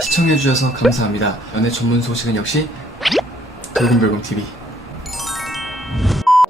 시청해주셔서 감사합니다. 연애 전문 소식은 역시 돌곰별곰TV.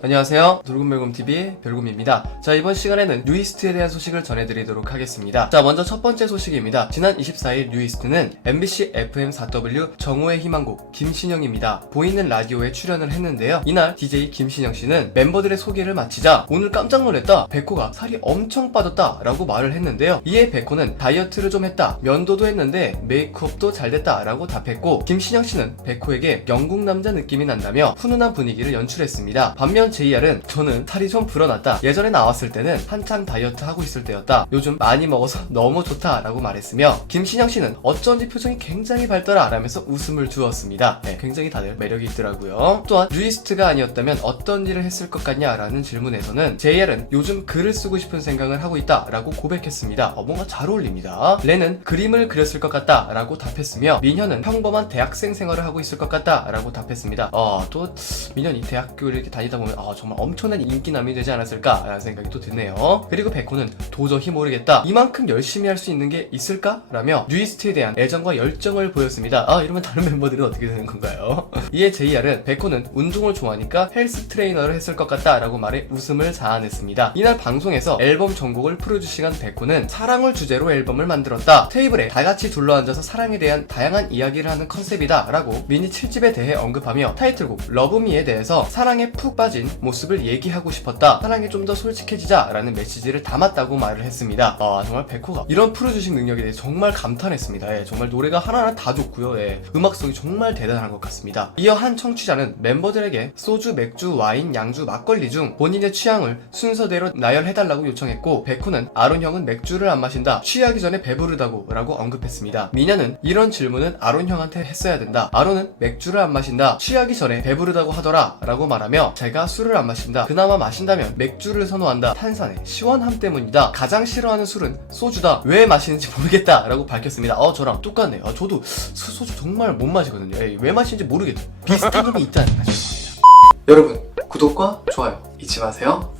안녕하세요. 돌곰별곰TV의 별곰입니다. 자, 이번 시간에는 뉴이스트에 대한 소식을 전해드리도록 하겠습니다. 자, 먼저 첫 번째 소식입니다. 지난 24일 뉴이스트는 MBC FM4W 정오의 희망곡 김신영입니다. 보이는 라디오에 출연을 했는데요. 이날 DJ 김신영씨는 멤버들의 소개를 마치자 오늘 깜짝 놀랐다, 백호가 살이 엄청 빠졌다 라고 말을 했는데요. 이에 백호는 다이어트를 좀 했다, 면도도 했는데 메이크업도 잘 됐다 라고 답했고, 김신영씨는 백호에게 영국 남자 느낌이 난다며 훈훈한 분위기를 연출했습니다. 반면 JR은 저는 살이 좀 불어났다, 예전에 나왔을 때는 한창 다이어트 하고 있을 때였다, 요즘 많이 먹어서 너무 좋다 라고 말했으며, 김신영씨는 어쩐지 표정이 굉장히 밝더라 라면서 웃음을 주었습니다. 네, 굉장히 다들 매력이 있더라고요. 또한 뉴이스트가 아니었다면 어떤 일을 했을 것 같냐 라는 질문에서는 JR은 요즘 글을 쓰고 싶은 생각을 하고 있다 라고 고백했습니다. 뭔가 잘 어울립니다. 렌은 그림을 그렸을 것 같다 라고 답했으며, 민현은 평범한 대학생 생활을 하고 있을 것 같다 라고 답했습니다. 또 민현이 대학교를 이렇게 다니다 보면 정말 엄청난 인기남이 되지 않았을까 라는 생각이 또 드네요. 그리고 백호는 도저히 모르겠다, 이만큼 열심히 할 수 있는 게 있을까? 라며 뉴이스트에 대한 애정과 열정을 보였습니다. 이러면 다른 멤버들은 어떻게 되는 건가요? 이에 JR은 백호는 운동을 좋아하니까 헬스 트레이너를 했을 것 같다 라고 말해 웃음을 자아냈습니다. 이날 방송에서 앨범 전곡을 풀어주시간 백호는 사랑을 주제로 앨범을 만들었다, 테이블에 다같이 둘러앉아서 사랑에 대한 다양한 이야기를 하는 컨셉이다 라고 미니 7집에 대해 언급하며, 타이틀곡 러브미에 대해서 사랑에 푹 빠진 모습을 얘기하고 싶었다, 사랑에 좀 더 솔직해지자 라는 메시지를 담았다고 말을 했습니다. 정말 백호가 이런 프로듀싱 능력에 대해 정말 감탄했습니다. 정말 노래가 하나하나 다 좋고요. 음악성이 정말 대단한 것 같습니다. 이어 한 청취자는 멤버들에게 소주, 맥주, 와인, 양주, 막걸리 중 본인의 취향을 순서대로 나열해달라고 요청했고, 백호는 아론 형은 맥주를 안 마신다, 취하기 전에 배부르다고 라고 언급했습니다. 미녀는 이런 질문은 아론 형한테 했어야 된다, 아론은 맥주를 안 마신다, 취하기 전에 배부르다고 하더라 라고 말하며, 제가 술을 안 마신다, 그나마 마신다면 맥주를 선호한다, 탄산의 시원함 때문이다, 가장 싫어하는 술은 소주다, 왜 마시는지 모르겠다 라고 밝혔습니다. 저랑 똑같네요. 저도 소주 정말 못 마시거든요. 왜 마시는지 모르겠죠. 비슷한 점이 있다니까. 죄송합니다. 여러분, 구독과 좋아요 잊지 마세요.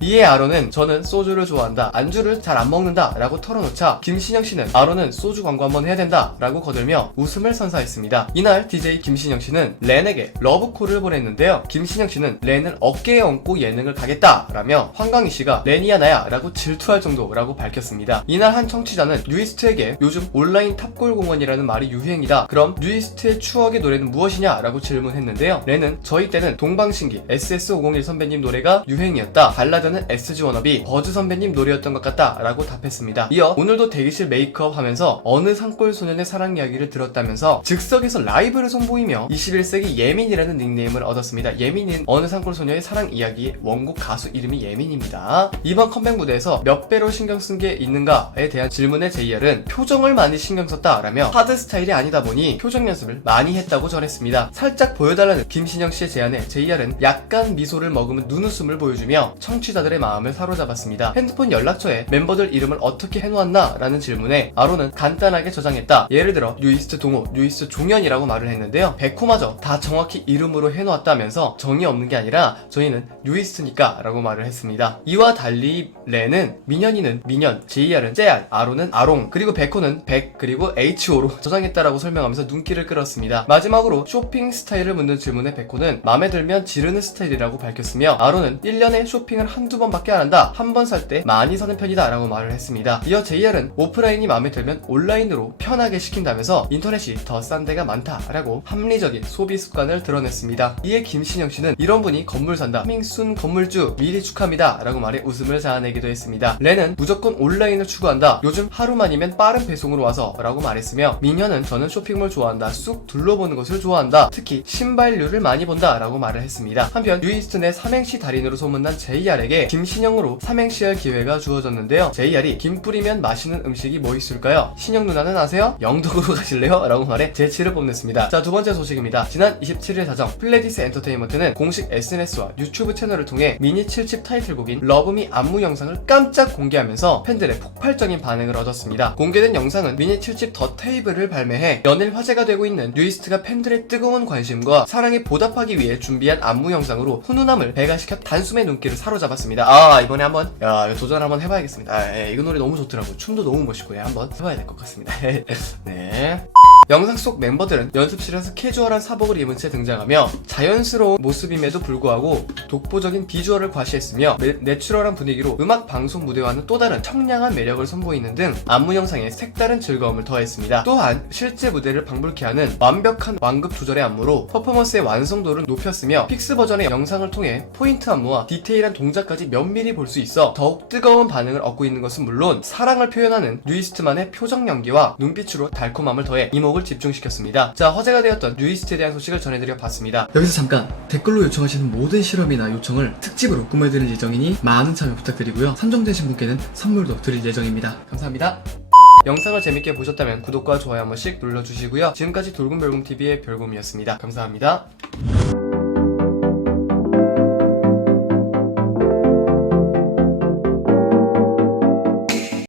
이에 아론은 저는 소주를 좋아한다, 안주를 잘 안 먹는다 라고 털어놓자, 김신영씨는 아론은 소주 광고 한번 해야 된다 라고 거들며 웃음을 선사했습니다. 이날 DJ 김신영씨는 렌에게 러브콜을 보냈는데요. 김신영씨는 렌을 어깨에 얹고 예능을 가겠다 라며, 황강희씨가 렌이야 나야 라고 질투할 정도라고 밝혔습니다. 이날 한 청취자는 뉴이스트에게 요즘 온라인 탑골 공원이라는 말이 유행이다, 그럼 뉴이스트의 추억의 노래는 무엇이냐 라고 질문했는데요. 렌은 저희 때는 동방신기 SS501 선배님 노래가 유행이었다, 발라드는 SG 워너비 버즈 선배님 노래였던 것 같다 라고 답했습니다. 이어 오늘도 대기실 메이크업 하면서 어느 산골 소년의 사랑 이야기를 들었다면서 즉석에서 라이브를 선보이며 21세기 예민이라는 닉네임을 얻었습니다. 예민인 어느 산골 소녀의 사랑 이야기의 원곡 가수 이름이 예민입니다. 이번 컴백 무대에서 몇 배로 신경 쓴 게 있는가에 대한 질문에 JR은 표정을 많이 신경 썼다 라며, 하드 스타일이 아니다 보니 표정 연습을 많이 했다고 전했습니다. 살짝 보여달라는 김신영씨의 제안에 JR은 약간 미소를 머금은 눈웃음을 보여주며 청취자들의 마음을 사로잡았습니다. 핸드폰 연락처에 멤버들 이름을 어떻게 해놓았나? 라는 질문에 아론은 간단하게 저장했다, 예를 들어 뉴이스트 동호, 뉴이스트 종현이라고 말을 했는데요. 백호마저 다 정확히 이름으로 해놓았다면서 정이 없는 게 아니라 저희는 뉴이스트니까 라고 말을 했습니다. 이와 달리 렌은 민현이는 민현, JR은 JR, 아론은 아롱, 그리고 백호는 백, 그리고 HO로 저장했다라고 설명하면서 눈길을 끌었습니다. 마지막으로 쇼핑 스타일을 묻는 질문에 백호는 마음에 들면 지르는 스타일이라고 밝혔으며, 아론은 1년에 쇼핑을 한두 번밖에 안 한다, 한 번 살 때 많이 사는 편이다 라고 말을 했습니다. 이어 JR은 오프라인이 마음에 들면 온라인으로 편하게 시킨다면서 인터넷이 더 싼 데가 많다 라고 합리적인 소비 습관을 드러냈습니다. 이에 김신영씨는 이런 분이 건물 산다, 커밍순 건물주 미리 축하합니다 라고 말해 웃음을 자아내기도 했습니다. 렌은 무조건 온라인을 추구한다, 요즘 하루만이면 빠른 배송으로 와서 라고 말했으며, 민현은 저는 쇼핑몰 좋아한다, 쑥 둘러보는 것을 좋아한다, 특히 신발류를 많이 본다 라고 말을 했습니다. 한편 뉴이스트 내 삼행시 달인으로 소문난 JR에게 김신영으로 삼행시할 기회가 주어졌는데요. JR이 김 뿌리면 맛있는 음식이 뭐 있을까요? 신영 누나는 아세요? 영덕으로 가실래요? 라고 말해 재치를 뽐냈습니다. 자, 두 번째 소식입니다. 지난 27일 사정 플레디스 엔터테인먼트는 공식 SNS와 유튜브 채널을 통해 미니 7집 타이틀곡인 러브미 안무 영상을 깜짝 공개하면서 팬들의 폭발적인 반응을 얻었습니다. 공개된 영상은 미니 7집 더 테이블을 발매해 연일 화제가 되고 있는 뉴이스트가 팬들의 뜨거운 관심과 사랑에 보답하기 위해 준비한 안무 영상으로 훈훈함을 배가시켜 단숨에 눈길을 사로잡았습니다. 봤습니다. 아, 이번에 한번 이거 도전을 한번 해봐야겠습니다. 이 노래 너무 좋더라고요. 춤도 너무 멋있고 한번 해봐야 될 것 같습니다. 네. 영상 속 멤버들은 연습실에서 캐주얼한 사복을 입은 채 등장하며 자연스러운 모습임에도 불구하고 독보적인 비주얼을 과시했으며 내추럴한 분위기로 음악 방송 무대와는 또 다른 청량한 매력을 선보이는 등 안무 영상에 색다른 즐거움을 더했습니다. 또한 실제 무대를 방불케 하는 완벽한 완급 조절의 안무로 퍼포먼스의 완성도를 높였으며 픽스 버전의 영상을 통해 포인트 안무와 디테일한 동작까지 면밀히 볼 수 있어 더욱 뜨거운 반응을 얻고 있는 것은 물론 사랑을 표현하는 뉴이스트만의 표정 연기와 눈빛으로 달콤함을 더해 이목을 집중시켰습니다. 자, 화제가 되었던 뉴이스트에 대한 소식을 전해드려 봤습니다. 여기서 잠깐 댓글로 요청하시는 모든 실험이나 요청을 특집으로 꾸며드릴 예정이니 많은 참여 부탁드리고요. 선정되신 분께는 선물도 드릴 예정입니다. 감사합니다. 영상을 재밌게 보셨다면 구독과 좋아요 한 번씩 눌러주시고요. 지금까지 돌곰별곰TV의 별곰이었습니다. 감사합니다.